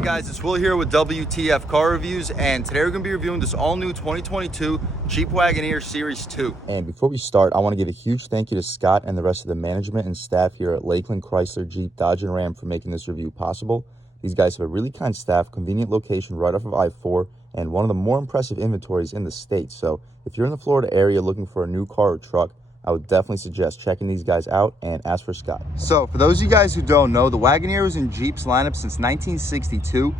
Hey guys, it's Will here with W.T.F car reviews, and today we're going to be reviewing this all-new 2022 Jeep Wagoneer Series 2. And before we start, I want to give a huge thank you to Scott and the rest of the management and staff here at Lakeland Chrysler Jeep Dodge and Ram for making this review possible. These guys have a really kind staff, convenient location right off of I-4, and one of the more impressive inventories in the state. So if you're in the Florida area looking for a new car or truck, I would definitely suggest checking these guys out and ask for Scott. So for those of you guys who don't know, the Wagoneer was in Jeep's lineup since 1962.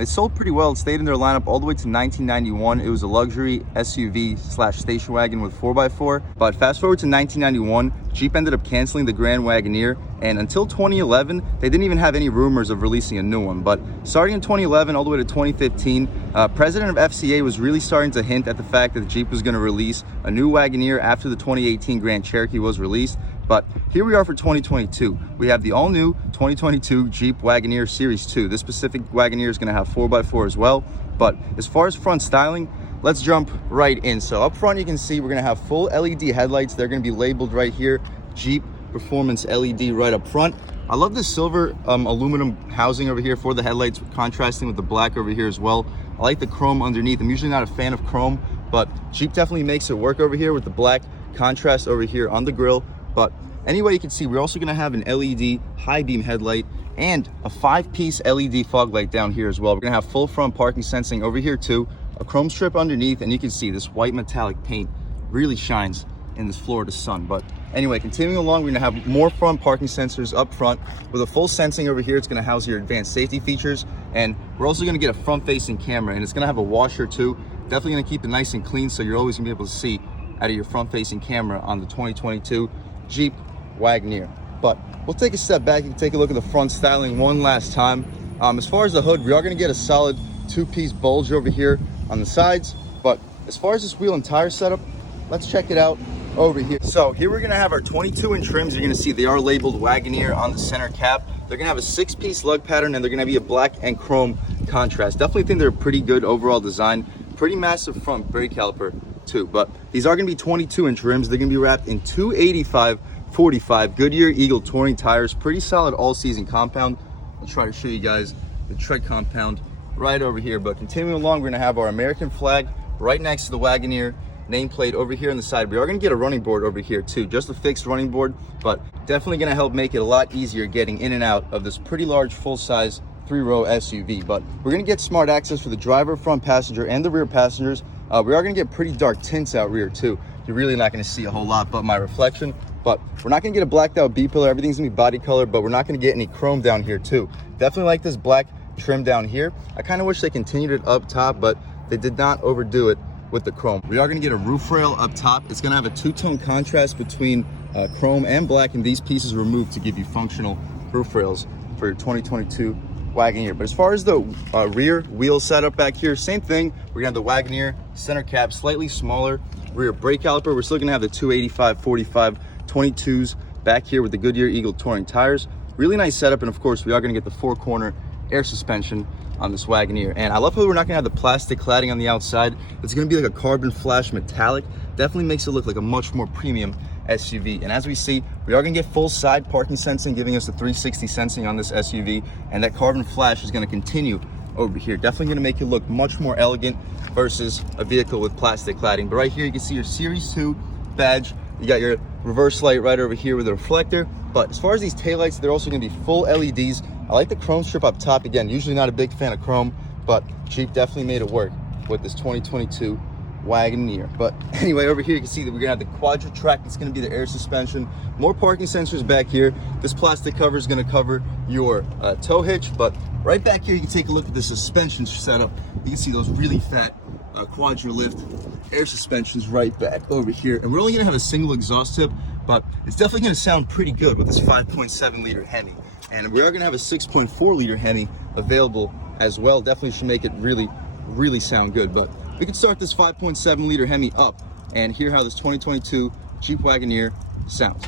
It sold pretty well. It stayed in their lineup all the way to 1991. It was a luxury SUV slash station wagon with 4x4. But fast forward to 1991, Jeep ended up canceling the Grand Wagoneer, and until 2011, they didn't even have any rumors of releasing a new one. But starting in 2011 all the way to 2015, president of FCA was really starting to hint at the fact that Jeep was going to release a new Wagoneer after the 2018 Grand Cherokee was released. But here we are for 2022. We have the all-new 2022 Jeep Wagoneer Series 2. This specific Wagoneer is going to have 4x4 as well. But as far as front styling, let's jump right in. So up front, you can see we're going to have full LED headlights. They're going to be labeled right here, Jeep Performance LED right up front. I love this silver aluminum housing over here for the headlights, contrasting with the black over here as well. I like the chrome underneath. I'm usually not a fan of chrome, but Jeep definitely makes it work over here with the black contrast over here on the grille. But anyway, you can see we're also going to have an LED high beam headlight and a 5-piece LED fog light down here as well. We're going to have full front parking sensing over here too, a chrome strip underneath, and you can see this white metallic paint really shines in this Florida sun. But anyway, continuing along, we're going to have more front parking sensors up front with a full sensing over here. It's going to house your advanced safety features, and we're also going to get a front facing camera, and it's going to have a washer too. Definitely going to keep it nice and clean, so you're always going to be able to see out of your front facing camera on the 2022 Jeep Wagoneer. But we'll take a step back and take a look at the front styling one last time. As far as the hood, we are going to get a solid 2-piece bulge over here on the sides. But as far as this wheel and tire setup, let's check it out over here. So here we're going to have our 22-inch rims. You're going to see they are labeled Wagoneer on the center cap. They're going to have a 6-piece lug pattern, and they're going to be a black and chrome contrast. Definitely think they're a pretty good overall design. Pretty massive front brake caliper too. But these are going to be 22-inch rims. They're going to be wrapped in 285/45 Goodyear Eagle touring tires. Pretty solid all-season compound. I'll try to show you guys the tread compound right over here. But continuing along, we're going to have our American flag right next to the Wagoneer nameplate over here on the side. We are going to get a running board over here too, just a fixed running board, but definitely going to help make it a lot easier getting in and out of this pretty large full-size 3-row SUV. But we're going to get smart access for the driver, front passenger, and the rear passengers. We are going to get pretty dark tints out rear too. You're really not going to see a whole lot but my reflection. But we're not going to get a blacked out B-pillar. Everything's going to be body color, but we're not going to get any chrome down here too. Definitely like this black trim down here. I kind of wish they continued it up top, but they did not overdo it with the chrome. We are going to get a roof rail up top. It's going to have a two-tone contrast between chrome and black, and these pieces removed to give you functional roof rails for your 2022 Wagoneer. But as far as the rear wheel setup back here, same thing. We're going to have the Wagoneer center cap, slightly smaller rear brake caliper. We're still going to have the 285/45 22s back here with the Goodyear Eagle touring tires. Really nice setup, and of course we are going to get the 4-corner air suspension on this Wagoneer. And I love how we're not going to have the plastic cladding on the outside. It's going to be like a carbon flash metallic. Definitely makes it look like a much more premium SUV. And as we see, we are going to get full side parking sensing, giving us the 360 sensing on this SUV, and that carbon flash is going to continue over here. Definitely going to make it look much more elegant versus a vehicle with plastic cladding. But right here you can see your Series 2 badge. You got your reverse light right over here with a reflector. But as far as these taillights, they're also going to be full LEDs. I like the chrome strip up top. Again, usually not a big fan of chrome, but Jeep definitely made it work with this 2022 Wagoneer. But anyway, over here you can see that we're gonna have the Quadra Track. It's gonna be the air suspension, more parking sensors back here. This plastic cover is gonna cover your tow hitch. But right back here you can take a look at the suspension setup. You can see those really fat Quadra lift air suspensions right back over here. And we're only gonna have a single exhaust tip, but it's definitely gonna sound pretty good with this 5.7 liter Hemi. And we are gonna have a 6.4 liter Hemi available as well. Definitely should make it really sound good. But we can start this 5.7 liter Hemi up and hear how this 2022 Jeep Wagoneer sounds.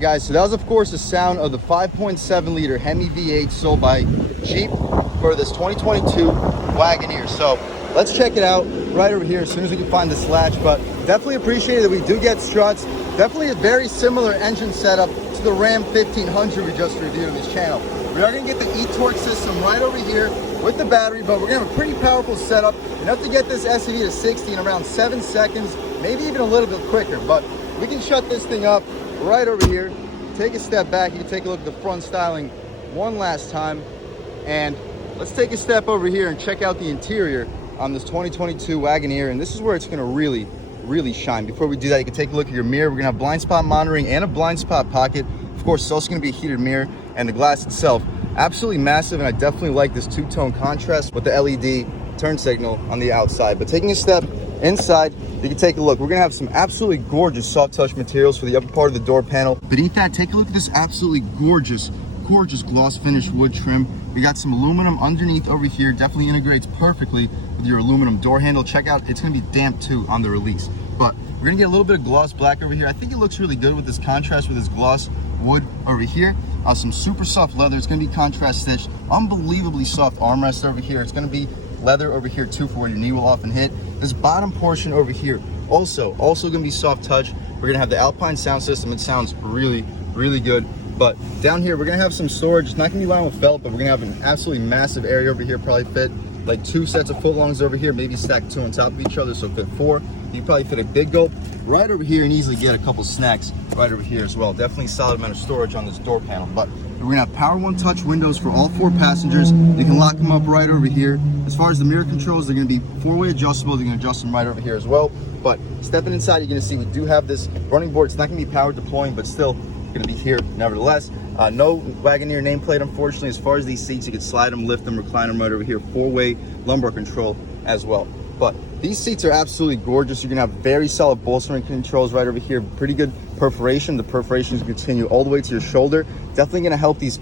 Guys, so that was of course the sound of the 5.7 liter Hemi V8 sold by Jeep. for this 2022 Wagoneer. So let's check it out right over here as soon as we can find this latch. But definitely appreciate that we do get struts. Definitely a very similar engine setup to the Ram 1500 we just reviewed on this channel. We are going to get the e-torque system right over here with the battery, but we're going to have a pretty powerful setup, enough to get this SUV to 60 in around 7 seconds, maybe even a little bit quicker. But we can shut this thing up right over here. Take a step back. You can take a look at the front styling one last time. And let's take a step over here and check out the interior on this 2022 Wagoneer. And this is where it's going to really shine. Before we do that, you can take a look at your mirror. We're going to have blind spot monitoring and a blind spot pocket. Of course, it's also going to be a heated mirror, and the glass itself, absolutely massive. And I definitely like this two-tone contrast with the LED turn signal on the outside. But taking a step inside, you can take a look. We're going to have some absolutely gorgeous soft touch materials for the upper part of the door panel. Beneath that, take a look at this absolutely gorgeous gloss finish wood trim. We got some aluminum underneath over here. Definitely integrates perfectly with your aluminum door handle. Check out, it's going to be damp too on the release. But we're going to get a little bit of gloss black over here. I think it looks really good with this contrast with this gloss wood over here. Some super soft leather. It's going to be contrast stitched. Unbelievably soft armrest over here. It's going to be leather over here too for where your knee will often hit. This bottom portion over here also going to be soft touch. We're going to have the Alpine sound system. It sounds really good. But down here we're going to have some storage. It's not going to be lined with felt, but we're going to have an absolutely massive area over here. Probably fit like 2 sets of footlongs over here, maybe stack 2 on top of each other, so fit 4. You can probably fit a big gulp right over here and easily get a couple snacks right over here as well. Definitely solid amount of storage on this door panel. But we're gonna have power one touch windows for all 4 passengers. You can lock them up right over here. As far as the mirror controls, they're gonna be 4-way adjustable. You can adjust them right over here as well. But stepping inside, you're gonna see we do have this running board. It's not gonna be power deploying, but still gonna be here nevertheless. No Wagoneer nameplate, unfortunately. As far as these seats, you can slide them, lift them, recline them right over here. 4-way lumbar control as well. But these seats are absolutely gorgeous. You're gonna have very solid bolstering controls right over here. Pretty good perforation. The perforations continue all the way to your shoulder. Definitely gonna help these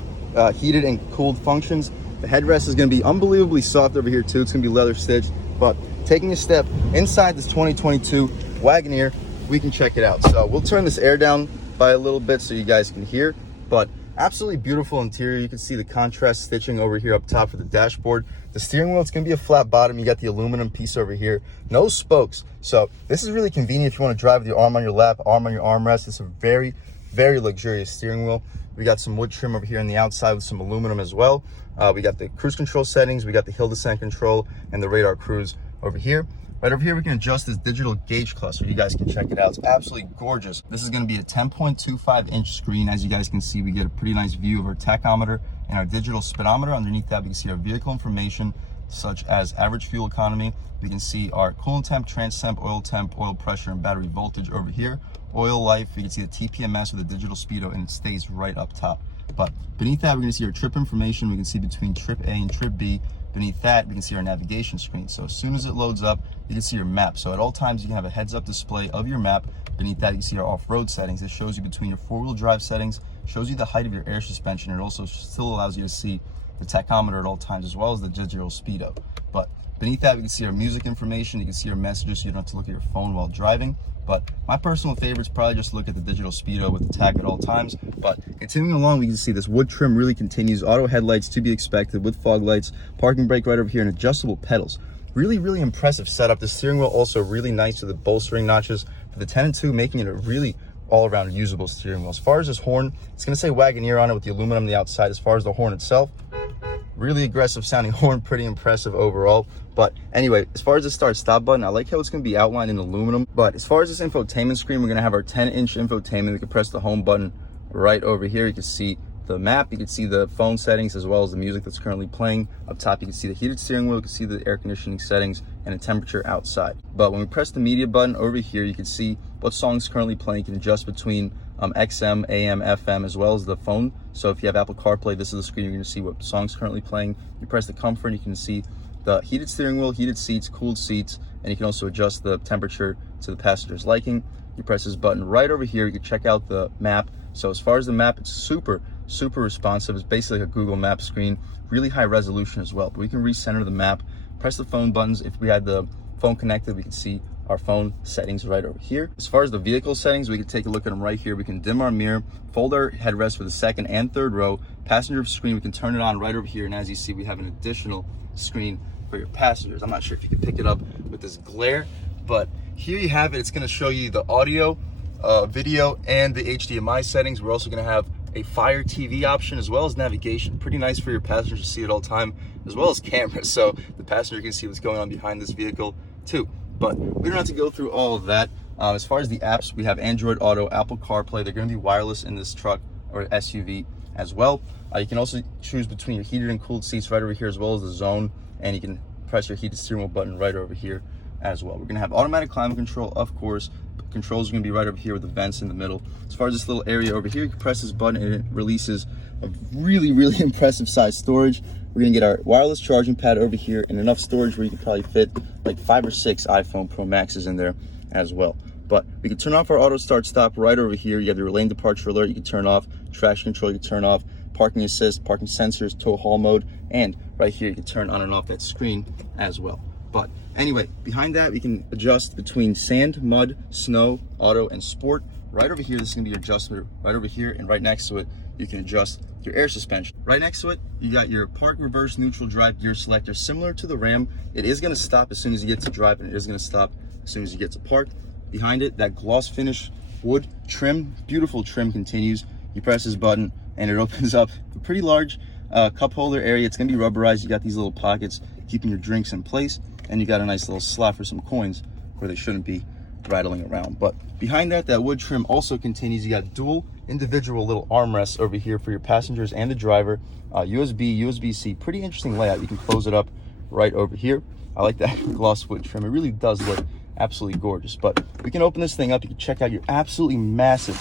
heated and cooled functions. The headrest is gonna be unbelievably soft over here too. It's gonna be leather stitched. But taking a step inside this 2022 Wagoneer, we can check it out. So we'll turn this air down by a little bit so you guys can hear. But absolutely beautiful interior. You can see the contrast stitching over here up top for the dashboard. The steering wheel, it's going to be a flat bottom. You got the aluminum piece over here. No spokes. So this is really convenient if you want to drive with your arm on your lap, arm on your armrest. It's a very luxurious steering wheel. We got some wood trim over here on the outside with some aluminum as well. We got the cruise control settings. We got the hill descent control and the radar cruise over here. Right over here, we can adjust this digital gauge cluster. You guys can check it out. It's absolutely gorgeous. This is going to be a 10.25-inch screen. As you guys can see, we get a pretty nice view of our tachometer and our digital speedometer. Underneath that, we can see our vehicle information, such as average fuel economy. We can see our coolant temp, oil pressure, and battery voltage over here. Oil life, you can see the TPMS with the digital speedo, and it stays right up top. But beneath that, we're going to see our trip information. We can see between trip A and trip B. Beneath that, we can see our navigation screen. So as soon as it loads up, you can see your map. So at all times, you can have a heads-up display of your map. Beneath that, you can see our off-road settings. It shows you between your 4-wheel drive settings, shows you the height of your air suspension. It also still allows you to see the tachometer at all times, as well as the digital speedo. But beneath that, we can see our music information. You can see our messages, so you don't have to look at your phone while driving. But my personal favorite is probably just look at the digital speedo with the tach at all times. But continuing along, we can see this wood trim really continues. Auto headlights to be expected with fog lights, parking brake right over here, and adjustable pedals. Really impressive setup. The steering wheel also really nice with the bolstering notches for the 10 and 2, making it a really all-around usable steering wheel. As far as this horn, it's going to say Wagoneer on it with the aluminum on the outside. As far as the horn itself, really aggressive sounding horn, pretty impressive overall. But anyway, as far as the start stop button, I like how it's going to be outlined in aluminum. But as far as this infotainment screen, we're going to have our 10-inch infotainment. We can press the home button right over here. You can see the map, you can see the phone settings, as well as the music that's currently playing. Up top, you can see the heated steering wheel, you can see the air conditioning settings, and the temperature outside. But when we press the media button over here, you can see what song's currently playing. You can adjust between XM, AM, FM, as well as the phone. So if you have Apple CarPlay, this is the screen. You're going to see what song's currently playing. You press the comfort, and you can see the heated steering wheel, heated seats, cooled seats, and you can also adjust the temperature to the passenger's liking. You press this button right over here. You can check out the map. So as far as the map, it's super responsive. It's basically like a Google Maps screen, really high resolution as well. But we can recenter the map, press the phone buttons. If we had the phone connected, we can see our phone settings right over here. As far as the vehicle settings, we can take a look at them right here. We can dim our mirror, fold our headrest for the second and third row. Passenger screen, we can turn it on right over here. And as you see, we have an additional screen for your passengers. I'm not sure if you can pick it up with this glare, but here you have it. It's going to show you the audio, video, and the HDMI settings. We're also going to have a Fire TV option as well as navigation. Pretty nice for your passengers to see at all time, as well as cameras, so the passenger can see what's going on behind this vehicle too. But we don't have to go through all of that. As far as the apps, we have Android Auto, Apple CarPlay. They're going to be wireless in this truck or SUV as well. You can also choose between your heated and cooled seats right over here, as well as the zone, and you can press your heated steering wheel button right over here as well. We're going to have automatic climate control, of course. Controls are going to be right over here with the vents in the middle. As far as this little area over here, you can press this button and it releases a really impressive size storage. We're going to get our wireless charging pad over here and enough storage where you can probably fit like 5 or 6 iPhone Pro Maxes in there as well. But we can turn off our auto start stop right over here. You have your lane departure alert you can turn off, traction control you can turn off, parking assist, parking sensors, tow haul mode, and right here you can turn on and off that screen as well. But anyway, behind that we can adjust between sand, mud, snow, auto, and sport. Right over here, this is going to be your adjustment right over here, and right next to it you can adjust your air suspension. Right next to it, you got your park, reverse, neutral, drive gear selector. Similar to the Ram, it is going to stop as soon as you get to drive, and it is going to stop as soon as you get to park. Behind it, that gloss finish wood trim, beautiful trim continues. You press this button and it opens up a pretty large cup holder area. It's going to be rubberized. You got these little pockets keeping your drinks in place, and you got a nice little slot for some coins where they shouldn't be rattling around. But behind that, that wood trim also continues. You got dual individual little armrests over here for your passengers and the driver. USB, USB-C, pretty interesting layout. You can close it up right over here. I like that gloss wood trim. It really does look absolutely gorgeous. But we can open this thing up. You can check out your absolutely massive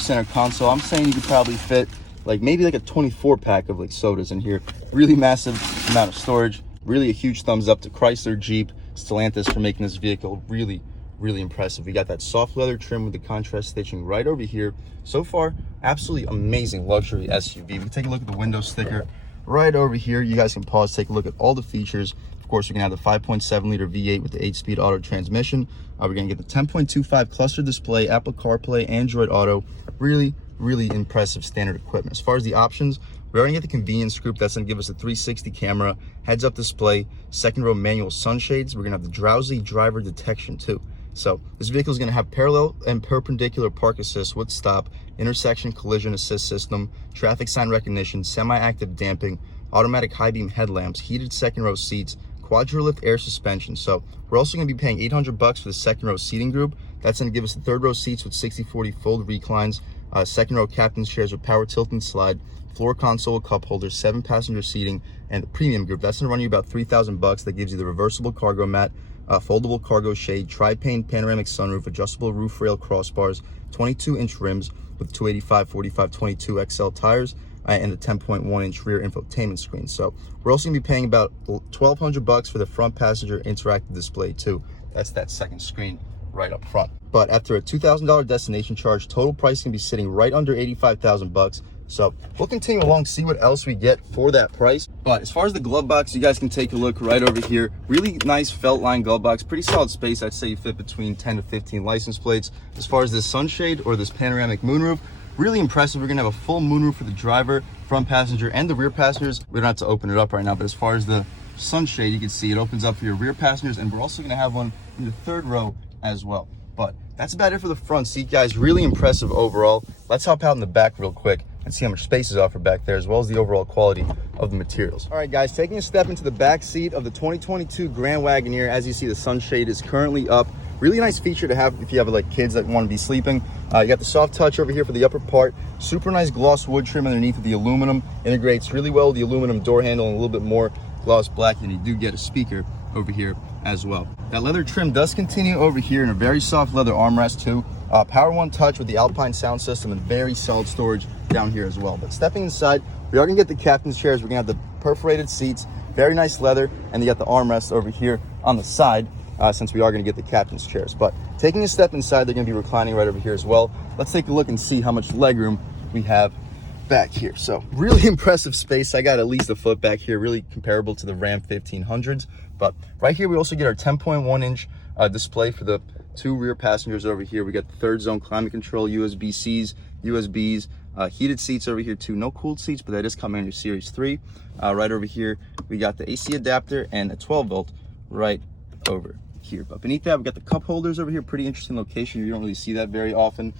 center console. I'm saying you could probably fit like maybe like a 24 pack of like sodas in here. Really massive amount of storage. Really a huge thumbs up to Chrysler, Jeep, Stellantis for making this vehicle really impressive. We got that soft leather trim with the contrast stitching right over here. So far, absolutely amazing luxury SUV. We can take a look at the window sticker right over here. You guys can pause, take a look at all the features. Of course, we're gonna have the 5.7 liter V8 with the 8-speed auto transmission. We're gonna get the 10.25 cluster display, Apple CarPlay, Android Auto. Really impressive standard equipment. As far as the options, we're gonna get the convenience group. That's gonna give us a 360 camera, heads up display, second row manual sunshades. We're gonna have the drowsy driver detection too. So this vehicle is going to have parallel and perpendicular park assist with stop, intersection collision assist system, traffic sign recognition, semi-active damping, automatic high beam headlamps, heated second row seats, quadrilift air suspension. So we're also going to be paying $800 for the second row seating group. That's going to give us the third row seats with 60/40 fold reclines, second row captain's chairs with power tilt and slide, floor console with cup holders, 7 passenger seating, and the premium group. That's going to run you about $3,000. That gives you the reversible cargo mat, foldable cargo shade, tri-pane panoramic sunroof, adjustable roof rail crossbars, 22-inch rims with 285/45/22 XL tires, and a 10.1-inch rear infotainment screen. So we're also going to be paying about $1,200 for the front passenger interactive display too. That's that second screen right up front. But after a $2,000 destination charge, total price can be sitting right under $85,000. So we'll continue along, see what else we get for that price. But as far as the glove box, you guys can take a look right over here. Really nice felt line glove box, pretty solid space. I'd say you fit between 10 to 15 license plates. As far as this sunshade or this panoramic moonroof, really impressive. We're gonna have a full moonroof for the driver, front passenger, and the rear passengers. We don't have to open it up right now, but as far as the sunshade, you can see it opens up for your rear passengers, and we're also gonna have one in the third row as well. But that's about it for the front seat, guys. Really impressive overall. Let's hop out in the back real quick and see how much space is offered back there, as well as the overall quality of the materials. All right, guys, taking a step into the back seat of the 2022 Grand Wagoneer. As you see, the sunshade is currently up. Really nice feature to have if you have like kids that want to be sleeping. You got the soft touch over here for the upper part. Super nice gloss wood trim underneath of the aluminum. Integrates really well with the aluminum door handle and a little bit more gloss black, and you do get a speaker over here as well. That leather trim does continue over here in a very soft leather armrest too. Power One Touch with the Alpine sound system and very solid storage down here as well. But stepping inside, we are gonna get the captain's chairs. We're gonna have the perforated seats, very nice leather, and you got the armrest over here on the side, since we are gonna get the captain's chairs. But taking a step inside, they're gonna be reclining right over here as well. Let's take a look and see how much legroom we have back here. So really impressive space. I got at least a foot back here, really comparable to the Ram 1500s. But right here, we also get our 10.1-inch display for the 2 rear passengers over here. We got the 3rd zone climate control, USB-Cs, USBs, heated seats over here too. No cooled seats, but that is coming in your Series 3. Right over here, we got the AC adapter and a 12 volt right over here. But beneath that, we got the cup holders over here. Pretty interesting location. You don't really see that very often.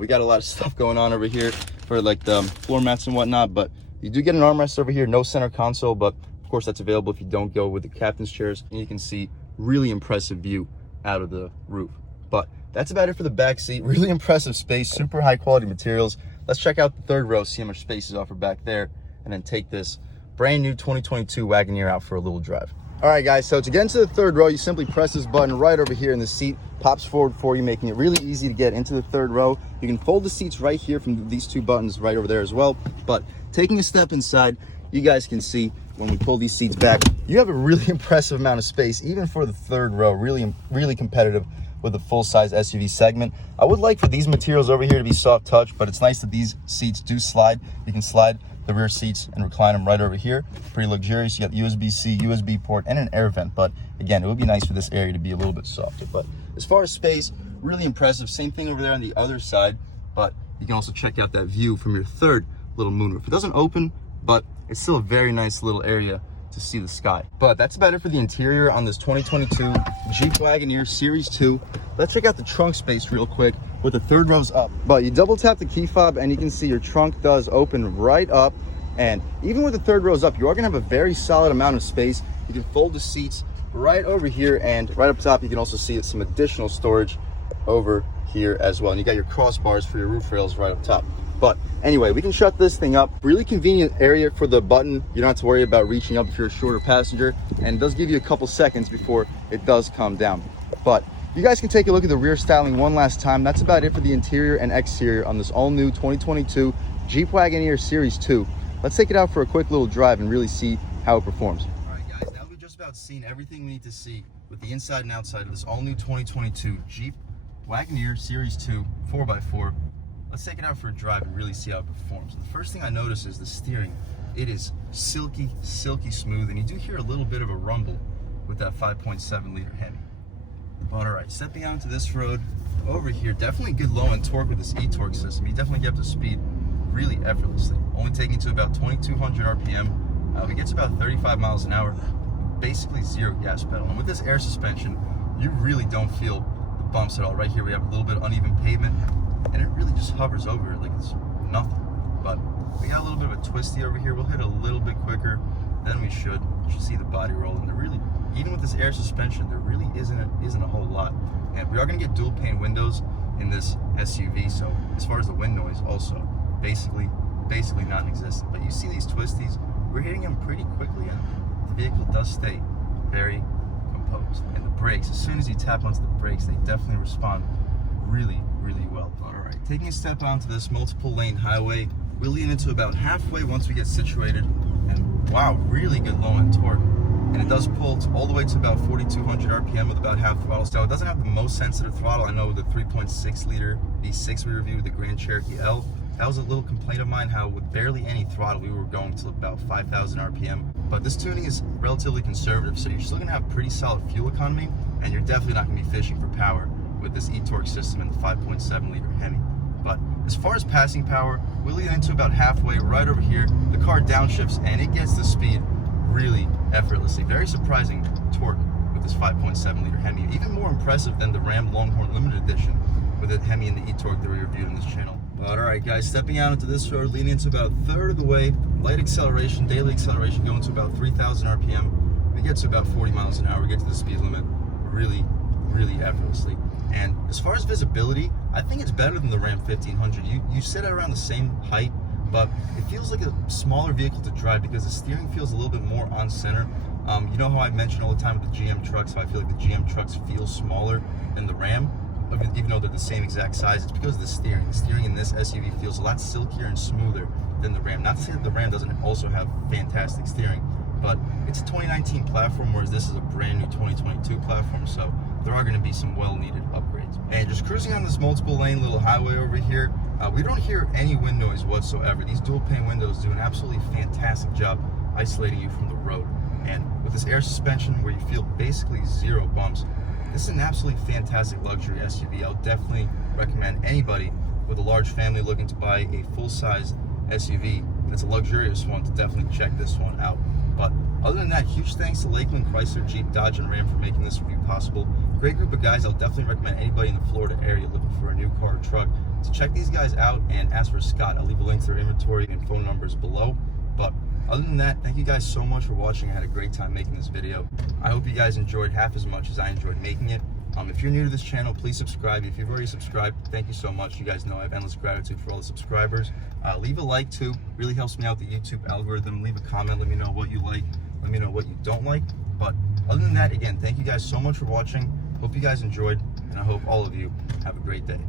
We got a lot of stuff going on over here for like the floor mats and whatnot, but you do get an armrest over here. No center console, but of course that's available if you don't go with the captain's chairs. And you can see really impressive view out of the roof. But that's about it for the back seat. Really impressive space, super high quality materials. Let's check out the 3rd row, see how much space is offered back there, and then take this brand new 2022 Wagoneer out for a little drive. All right, guys, so to get into the 3rd row, you simply press this button right over here and the seat pops forward for you, making it really easy to get into the 3rd row. You can fold the seats right here from these 2 buttons right over there as well. But taking a step inside, you guys can see when we pull these seats back, you have a really impressive amount of space, even for the 3rd row. Really competitive with the full-size SUV segment. I would like for these materials over here to be soft touch, but it's nice that these seats do slide. You can slide the rear seats and recline them right over here. Pretty luxurious. You got USB-C, USB port, and an air vent. But again, it would be nice for this area to be a little bit softer. But as far as space, really impressive. Same thing over there on the other side. But you can also check out that view from your 3rd little moonroof. It doesn't open, but it's still a very nice little area to see the sky. But that's about it for the interior on this 2022 Jeep Wagoneer Series 2. Let's check out the trunk space real quick with the 3rd rows up. But you double tap the key fob and you can see your trunk does open right up. And even with the 3rd rows up, you are gonna have a very solid amount of space. You can fold the seats right over here, and right up top, you can also see some additional storage over here as well. And you got your crossbars for your roof rails right up top. But anyway, we can shut this thing up. Really convenient area for the button. You don't have to worry about reaching up if you're a shorter passenger, and it does give you a couple seconds before it does come down. But you guys can take a look at the rear styling one last time. That's about it for the interior and exterior on this all new 2022 Jeep Wagoneer Series 2. Let's take it out for a quick little drive and really see how it performs. All right, guys, now we've just about seen everything we need to see with the inside and outside of this all new 2022 Jeep Wagoneer Series 2 4x4. Let's take it out for a drive and really see how it performs. And the first thing I notice is the steering. It is silky smooth, and you do hear a little bit of a rumble with that 5.7 liter Hemi. But all right, stepping out into this road over here, definitely good low end torque with this e-torque system. You definitely get up to speed really effortlessly, only taking to about 2,200 RPM. We get to about 35 miles an hour, basically 0 gas pedal. And with this air suspension, you really don't feel the bumps at all. Right here, we have a little bit of uneven pavement, and it really just hovers over it like it's nothing. But we got a little bit of a twisty over here. We'll hit a little bit quicker than we should. You should see the body roll, and there really, even with this air suspension, there really isn't a whole lot. And we are going to get dual pane windows in this SUV, so as far as the wind noise, also basically non-existent. But you see these twisties, we're hitting them pretty quickly, and the vehicle does stay very composed. And the brakes, as soon as you tap onto the brakes, they definitely respond really well. All right, taking a step onto this multiple lane highway, we'll lean into about halfway once we get situated, and wow, really good low end torque. And it does pull all the way to about 4,200 RPM with about half throttle. So it doesn't have the most sensitive throttle. I know the 3.6 liter V6 we reviewed, the Grand Cherokee L, that was a little complaint of mine, how with barely any throttle, we were going to about 5,000 RPM. But this tuning is relatively conservative, so you're still gonna have pretty solid fuel economy, and you're definitely not gonna be fishing for power with this e-torque system and the 5.7 liter Hemi. But as far as passing power, we'll lean into about halfway right over here. The car downshifts, and it gets the speed really effortlessly. Very surprising torque with this 5.7 liter Hemi. Even more impressive than the Ram Longhorn Limited Edition with the Hemi and the e-torque that we reviewed in this channel. All right, guys, stepping out into this road, leaning into about a third of the way, light acceleration, daily acceleration going to about 3,000 RPM. We get to about 40 miles an hour. We get to the speed limit really effortlessly. And as far as visibility, I think it's better than the Ram 1500. You sit at around the same height, but it feels like a smaller vehicle to drive because the steering feels a little bit more on center. You know how I mention all the time with the GM trucks, how I feel like the GM trucks feel smaller than the Ram, even though they're the same exact size. It's because of the steering. The steering in this SUV feels a lot silkier and smoother than the Ram. Not to say that the Ram doesn't also have fantastic steering, but it's a 2019 platform, whereas this is a brand new 2022 platform, so there are going to be some well-needed upgrades. And just cruising on this multiple lane little highway over here, we don't hear any wind noise whatsoever. These dual pane windows do an absolutely fantastic job isolating you from the road. And with this air suspension where you feel basically zero bumps, This is an absolutely fantastic luxury SUV. I would definitely recommend anybody with a large family looking to buy a full-size SUV that's a luxurious one to definitely check this one out. But other than that, huge thanks to Lakeland Chrysler, Jeep, Dodge, and Ram for making this review possible. Great group of guys. I'll definitely recommend anybody in the Florida area looking for a new car or truck to check these guys out and ask for Scott. I'll leave a link to their inventory and phone numbers below. But other than that, thank you guys so much for watching. I had a great time making this video. I hope you guys enjoyed half as much as I enjoyed making it. If you're new to this channel, please subscribe. If you've already subscribed, thank you so much. You guys know I have endless gratitude for all the subscribers. Leave a like too, really helps me out the YouTube algorithm. Leave a comment, let me know what you like, let me know what you don't like. But other than that, again, thank you guys so much for watching. Hope you guys enjoyed, and I hope all of you have a great day.